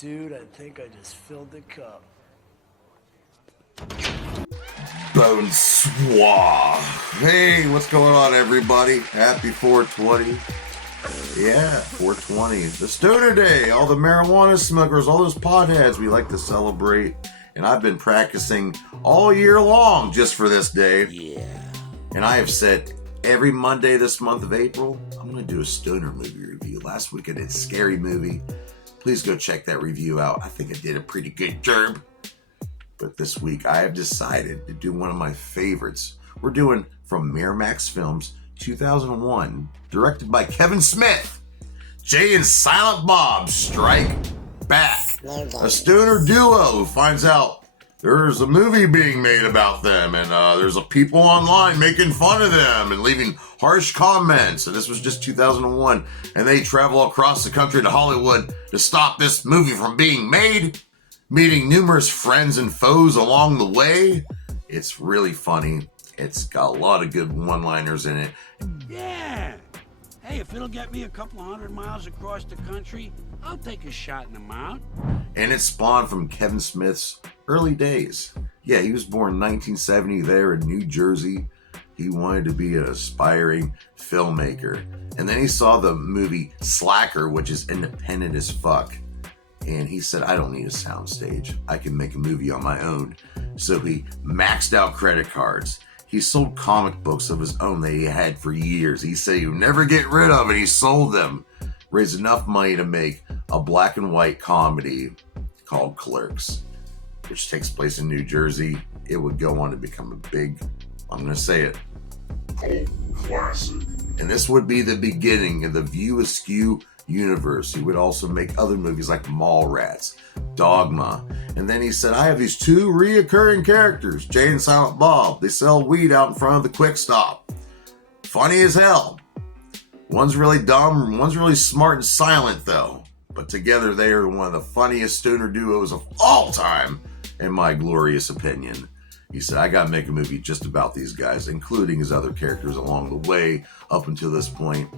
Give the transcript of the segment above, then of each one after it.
Dude, I think I just filled the cup. Bonsoir. Hey, what's going on, everybody? Happy 420. Yeah, 420. The Stoner Day. All the marijuana smokers, all those potheads we like to celebrate. And I've been practicing all year long just for this day. Yeah. And I have said every Monday this month of April, I'm going to do a Stoner movie review. Last week I did Scary Movie. Please go check that review out. I think I did a pretty good job. But this week I have decided to do one of my favorites. We're doing from Miramax Films 2001, directed by Kevin Smith. Jay and Silent Bob Strike Back. A stoner duo who finds out there's a movie being made about them, and there's a people online making fun of them and leaving harsh comments. And this was just 2001, and they travel across the country to Hollywood to stop this movie from being made, meeting numerous friends and foes along the way. It's really funny. It's got a lot of good one-liners in it. Yeah. Hey, if it'll get me a couple 100 miles across the country, I'll take a shot in the mount. And it spawned from Kevin Smith's early days. Yeah, he was born in 1970 there in New Jersey. He wanted to be an aspiring filmmaker. And then he saw the movie Slacker, which is independent as fuck. And he said, I don't need a soundstage. I can make a movie on my own. So he maxed out credit cards. He sold comic books of his own that he had for years. He said he would never get rid of it. He sold them. Raised enough money to make a black and white comedy called Clerks, which takes place in New Jersey. It would go on to become a big, I'm going to say it, cult classic. And this would be the beginning of the View Askew universe. He would also make other movies like Mallrats, Dogma. And then he said, I have these two reoccurring characters, Jay and Silent Bob. They sell weed out in front of the Quick Stop. Funny as hell. One's really dumb, one's really smart and silent though. But together they are one of the funniest stoner duos of all time, in my glorious opinion. He said, I gotta make a movie just about these guys, including his other characters along the way up until this point.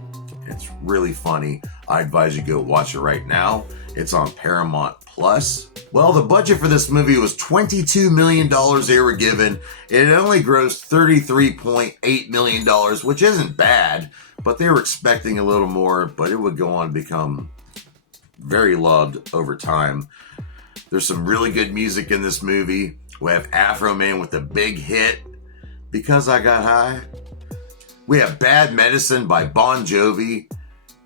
It's really funny. I advise you go watch it right now. It's on Paramount Plus. Well, the budget for this movie was $22 million they were given. It only grossed $33.8 million, which isn't bad, but they were expecting a little more, but it would go on to become very loved over time. There's some really good music in this movie. We have Afro Man with a big hit, Because I Got High. We have Bad Medicine by Bon Jovi,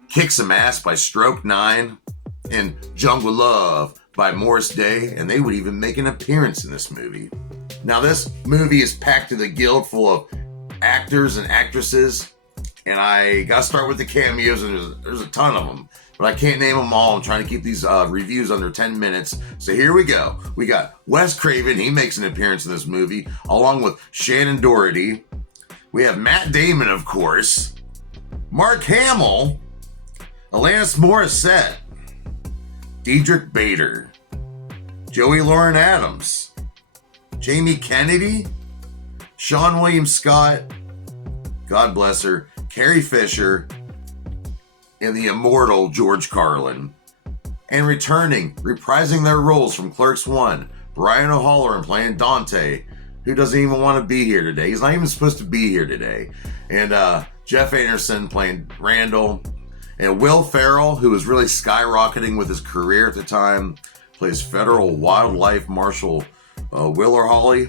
Kick Some Ass by Stroke 9, and Jungle Love by Morris Day, and they would even make an appearance in this movie. Now, this movie is packed to the gill full of actors and actresses, and I gotta start with the cameos, and there's a ton of them, but I can't name them all. I'm trying to keep these reviews under 10 minutes, so here we go. We got Wes Craven, he makes an appearance in this movie, along with Shannon Doherty. We have Matt Damon, of course, Mark Hamill, Alanis Morissette, Diedrich Bader, Joey Lauren Adams, Jamie Kennedy, Sean William Scott, God bless her, Carrie Fisher, and the immortal George Carlin. And returning, reprising their roles from Clerks 1, Brian O'Halloran playing Dante, who doesn't even want to be here today. He's not even supposed to be here today. And Jeff Anderson playing Randall. And Will Ferrell, who was really skyrocketing with his career at the time, plays Federal Wildlife Marshal Willer Hawley.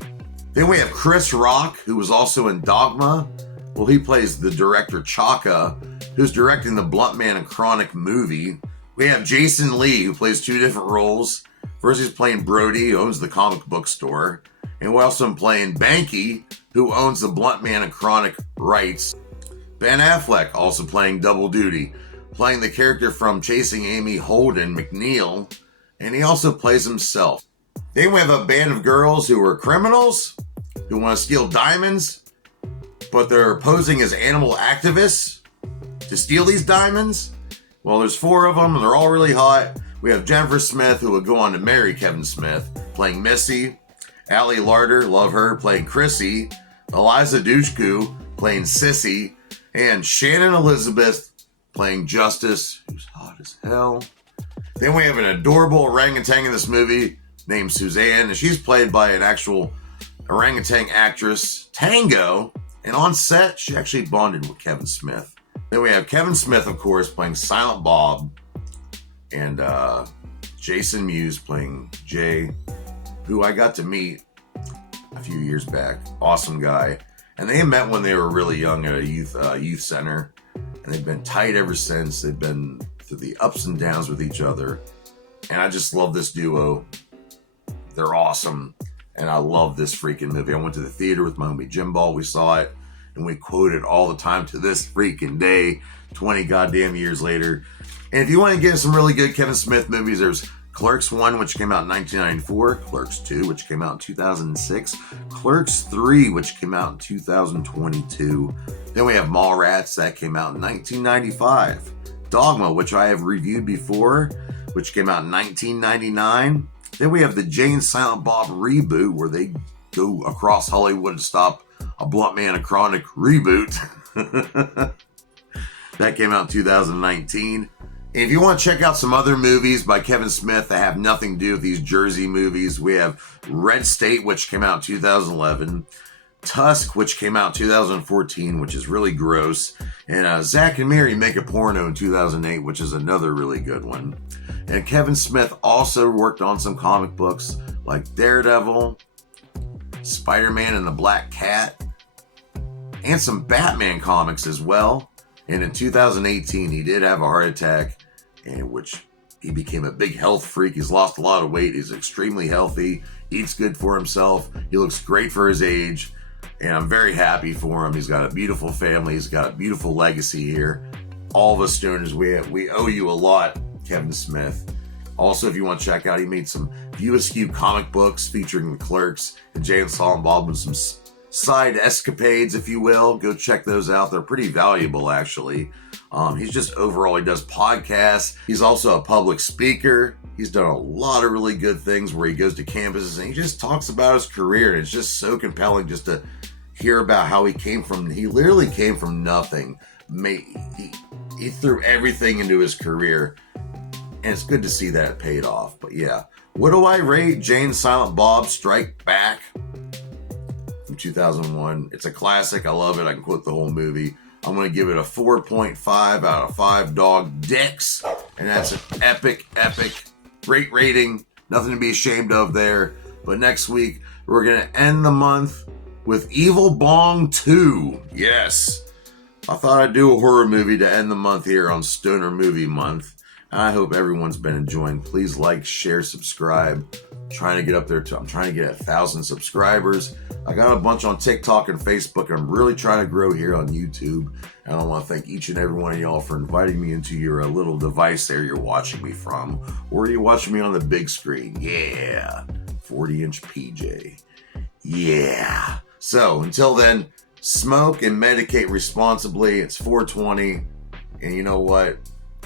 Then we have Chris Rock, who was also in Dogma. Well, he plays the director Chaka, who's directing the Blunt Man and Chronic movie. We have Jason Lee, who plays two different roles. First, he's playing Brody, who owns the comic book store. And we're also playing Banky, who owns the Blunt Man and Chronic rights. Ben Affleck also playing double duty, playing the character from Chasing Amy, Holden McNeil, and he also plays himself. Then we have a band of girls who are criminals, who want to steal diamonds, but they're posing as animal activists to steal these diamonds. Well, there's four of them, and they're all really hot. We have Jennifer Smith, who would go on to marry Kevin Smith, playing Missy. Ali Larter, love her, playing Chrissy. Eliza Dushku, playing Sissy. And Shannon Elizabeth, playing Justice, who's hot as hell. Then we have an adorable orangutan in this movie named Suzanne, and she's played by an actual orangutan actress, Tango. And on set, she actually bonded with Kevin Smith. Then we have Kevin Smith, of course, playing Silent Bob, and Jason Mewes playing Jay, who I got to meet a few years back. Awesome guy. And they met when they were really young at a youth center, and they've been tight ever since. They've been through the ups and downs with each other, and I just love this duo. They're awesome, and I love this freaking movie. I went to the theater with my homie Jim Ball. We saw it, and we quote it all the time to this freaking day, 20 goddamn years later. And if you want to get some really good Kevin Smith movies, there's Clerks 1, which came out in 1994, Clerks 2, which came out in 2006, Clerks 3, which came out in 2022. Then we have Mallrats, that came out in 1995. Dogma, which I have reviewed before, which came out in 1999. Then we have the Jay and Silent Bob reboot, where they go across Hollywood to stop a Blunt Man and Chronic reboot. That came out in 2019. And if you want to check out some other movies by Kevin Smith that have nothing to do with these Jersey movies, we have Red State, which came out in 2011. Tusk, which came out in 2014, which is really gross. And Zack and Miri Make a Porno in 2008, which is another really good one. And Kevin Smith also worked on some comic books like Daredevil, Spider-Man and the Black Cat, and some Batman comics as well. And in 2018, he did have a heart attack, in which he became a big health freak. He's lost a lot of weight. He's extremely healthy, eats good for himself. He looks great for his age, and I'm very happy for him. He's got a beautiful family. He's got a beautiful legacy here. All of us stoners, we owe you a lot, Kevin Smith. Also, if you want to check out, he made some View Askew comic books featuring the Clerks and Jay and Silent Bob with some side escapades, if you will. Go check those out. They're pretty valuable, actually. He's just overall, he does podcasts. He's also a public speaker. He's done a lot of really good things where he goes to campuses and he just talks about his career. And it's just so compelling just to hear about how he literally came from nothing. He threw everything into his career. And it's good to see that it paid off. But yeah, what do I rate Jay and Silent Bob Strike Back from 2001? It's a classic. I love it. I can quote the whole movie. I'm going to give it a 4.5 out of 5 dog dicks. And that's an epic, great rating. Nothing to be ashamed of there. But next week, we're going to end the month with Evil Bong 2. Yes. I thought I'd do a horror movie to end the month here on Stoner Movie Month. I hope everyone's been enjoying. Please like, share, subscribe. I'm trying to get up there. I'm trying to get 1,000 subscribers. I got a bunch on TikTok and Facebook. I'm really trying to grow here on YouTube. And I want to thank each and every one of y'all for inviting me into your little device there you're watching me from. Or are you watching me on the big screen? Yeah. 40-inch PJ. Yeah. So until then, smoke and medicate responsibly. It's 420. And you know what?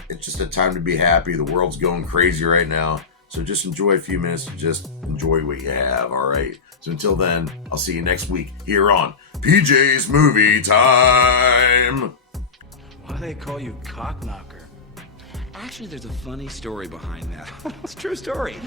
It's just a time to be happy. The world's going crazy right now. So just enjoy a few minutes to just enjoy what you have, all right? So until then, I'll see you next week here on PJ's Movie Time. Why do they call you Cockknocker? Actually, there's a funny story behind that. It's a true story.